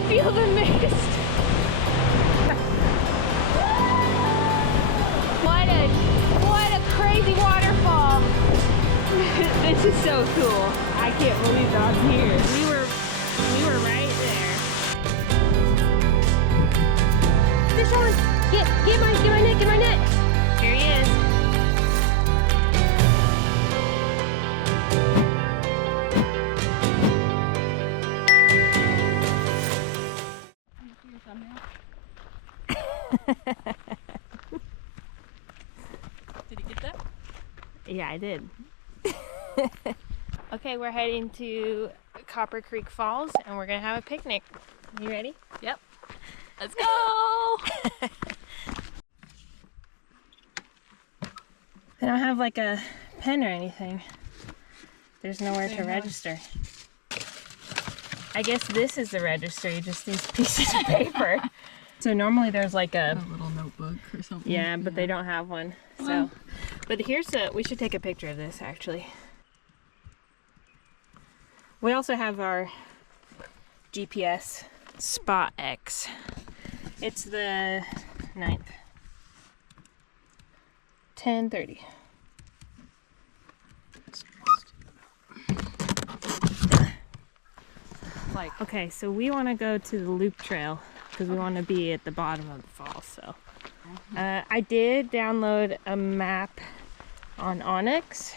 can feel the mist. What a crazy waterfall. This is so cool. I can't believe that I'm here. We were right there. Fish on! Get my net! Here he is. Did you get that? Yeah, I did. Okay, we're heading to Copper Creek Falls and we're gonna have a picnic. You ready? Yep. Let's go! They don't have like a pen or anything. There's nowhere to register. I guess this is the registry, just these pieces of paper. So normally there's like a little notebook or something. Yeah, but they don't have one. So, but we should take a picture of this actually. We also have our GPS Spot X. It's the 9th. 10:30. Okay, so we want to go to the loop trail because we want to be at the bottom of the falls. So I did download a map on Onyx.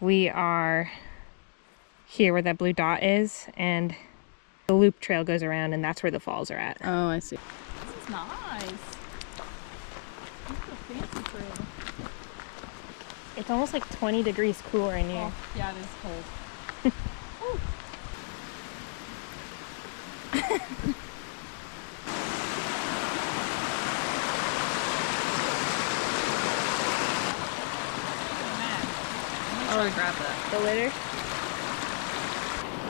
We are here where that blue dot is, and the loop trail goes around, and that's where the falls are at. Oh, I see. This is nice. This is a fancy trail. It's almost like 20 degrees cooler in here. Oh, yeah, it is cold. How do we grab that? The litter?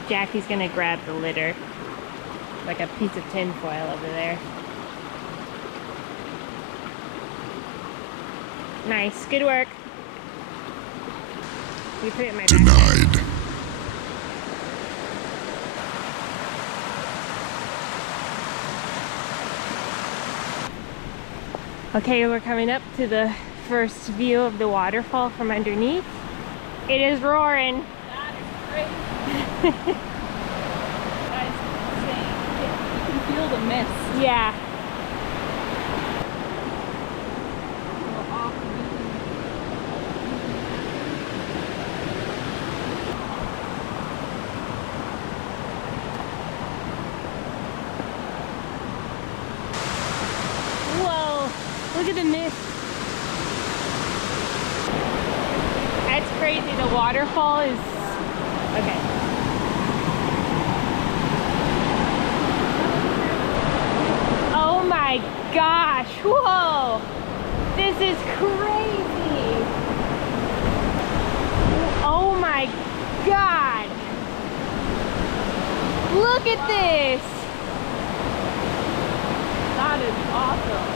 Jackie's gonna grab the litter. Like a piece of tin foil over there. Nice, good work. You put it in my bag. Denied. Okay, we're coming up to the first view of the waterfall from underneath. It is roaring. That is crazy. That is insane. You can feel the mist. Yeah. Whoa, look at the mist. That's crazy. The waterfall is... Okay. Oh my gosh. Whoa. This is crazy. Oh my God. Look at this. That is awesome.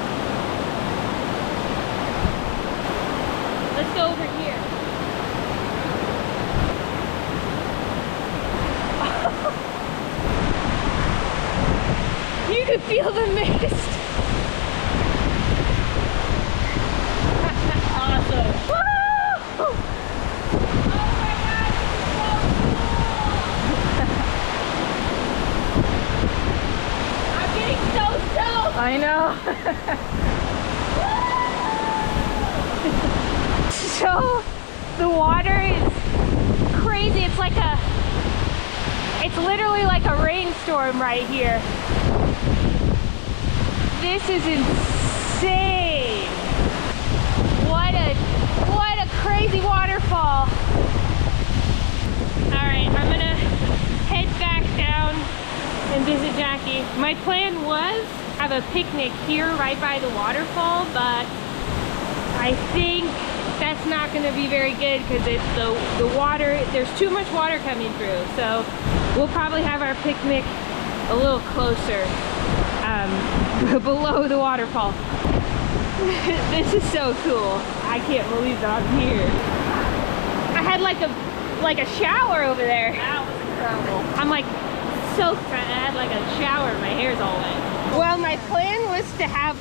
Let's go over here. You can feel the mist. Awesome. Woo! Oh my God, I'm getting so soaked. I know. So the water is crazy. It's literally like a rainstorm right here. This is insane. What a crazy waterfall. All right, I'm gonna head back down and visit Jackie. My plan was have a picnic here right by the waterfall, but I think that's not going to be very good because it's the water, there's too much water coming through. So we'll probably have our picnic a little closer below the waterfall. This is so cool. I can't believe that I'm here. I had like a shower over there. That was incredible. I'm like soaked. I had like a shower. My hair's all wet. Well, my plan was to have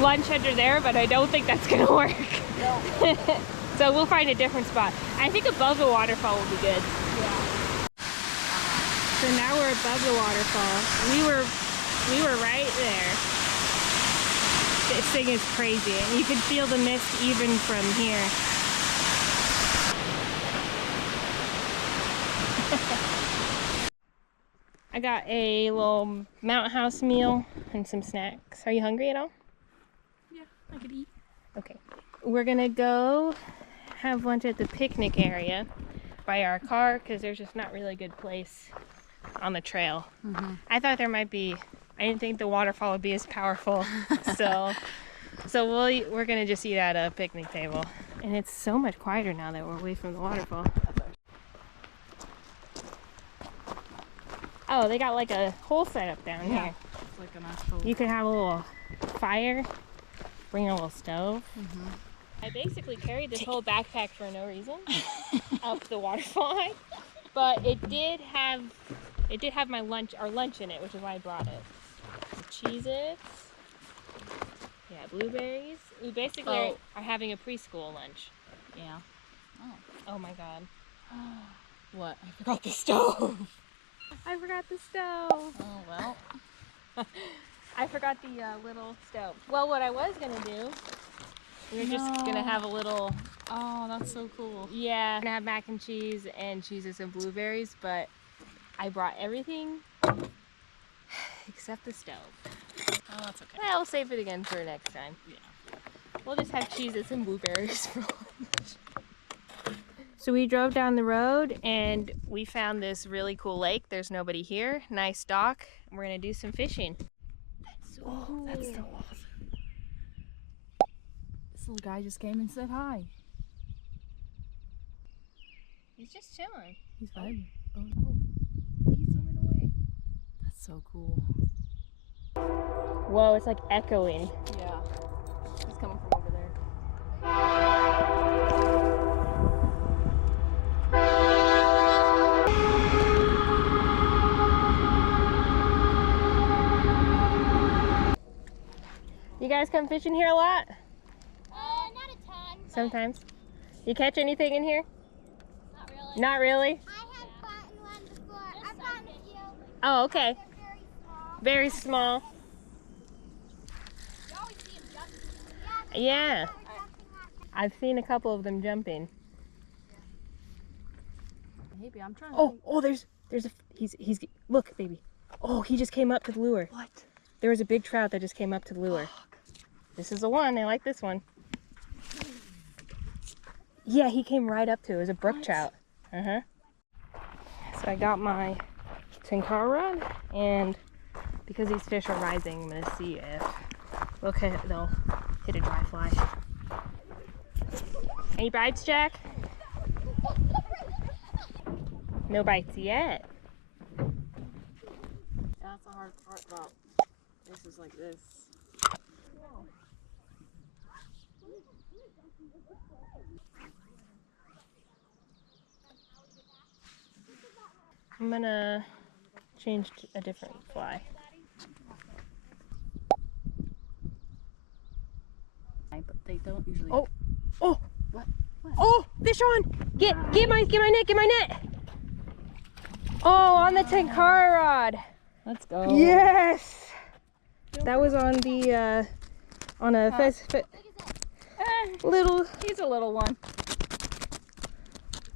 lunch under there, but I don't think that's gonna work. No. So we'll find a different spot. I think above the waterfall will be good. Yeah. So now we're above the waterfall. We were right there. This thing is crazy. And you can feel the mist even from here. I got a little Mountain House meal and some snacks. Are you hungry at all? Yeah, I could eat. Okay. We're gonna go have lunch at the picnic area by our car because there's just not really a good place on the trail. I thought there might be. I didn't think the waterfall would be as powerful. So we're gonna just eat at a picnic table. And it's so much quieter now that we're away from the waterfall. Oh, they got like a whole setup down here. It's like a nice whole. You could have a little fire, bring a little stove. I basically carried this whole backpack for no reason up the waterfall, but it did have our lunch in it, which is why I brought it. Cheez-Its, yeah, blueberries. We basically are having a preschool lunch. Yeah. Oh my god. What? I forgot the stove. I forgot the stove. Oh well. I forgot the little stove. Well, what I was gonna do, we were just gonna have a little. Oh, that's so cool. Yeah, gonna have mac and cheese and Cheez-Its and blueberries, but I brought everything except the stove. Oh, that's okay. Well, I'll save it again for next time. Yeah. We'll just have Cheez-Its and blueberries for lunch. So we drove down the road and we found this really cool lake. There's nobody here. Nice dock. We're gonna do some fishing. That's so cool. That's so awesome. This little guy just came and said hi. He's just chilling. He's vibing. Oh no. He's swimming away. That's so cool. Whoa, it's like echoing. Yeah. He's coming from over there. You guys come fishing here a lot? Not a ton. Sometimes. You catch anything in here? Not really. Not really? I have gotten one before. I've gotten a few. Oh, okay. They're very small. Very small. You always see them jumping. Yeah. I've seen a couple of them jumping. Maybe I'm trying to think. Oh, there's a, he's, look, baby. Oh, he just came up to the lure. What? There was a big trout that just came up to the lure. This is the one. I like this one. Yeah, he came right up to it. It was a brook trout. So I got my Tenkara rod, and because these fish are rising, I'm gonna see if they'll hit a dry fly. Any bites, Jack? No bites yet. That's the hard part about this is like this. I'm gonna change to a different fly. But they don't usually. Oh! What? Oh! Fish on! Get my net! Oh, on the Tenkara rod. Let's go. Yes! That was on the on a little. He's a little one.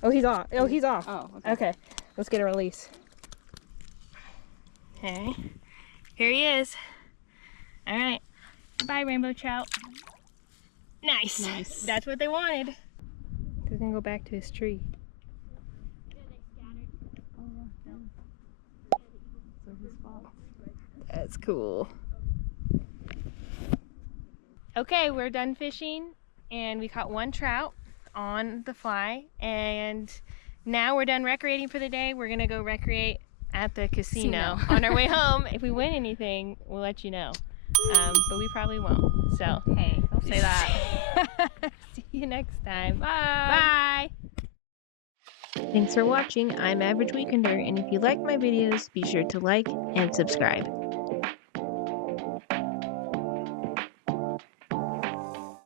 Oh, he's off. Oh, he's off. Oh, okay. Okay, let's get a release. Okay, here he is. All right, bye, rainbow trout. Nice. Nice. That's what they wanted. He's gonna go back to his tree. That's cool. Okay, we're done fishing and we caught one trout on the fly, and now we're done recreating for the day. We're gonna go recreate at the casino on our way home. If we win anything, we'll let you know, but we probably won't. So Hey, don't say that. see you next time. Bye. Bye. Thanks for watching. I'm Average Weekender, and if you like my videos, be sure to like and subscribe.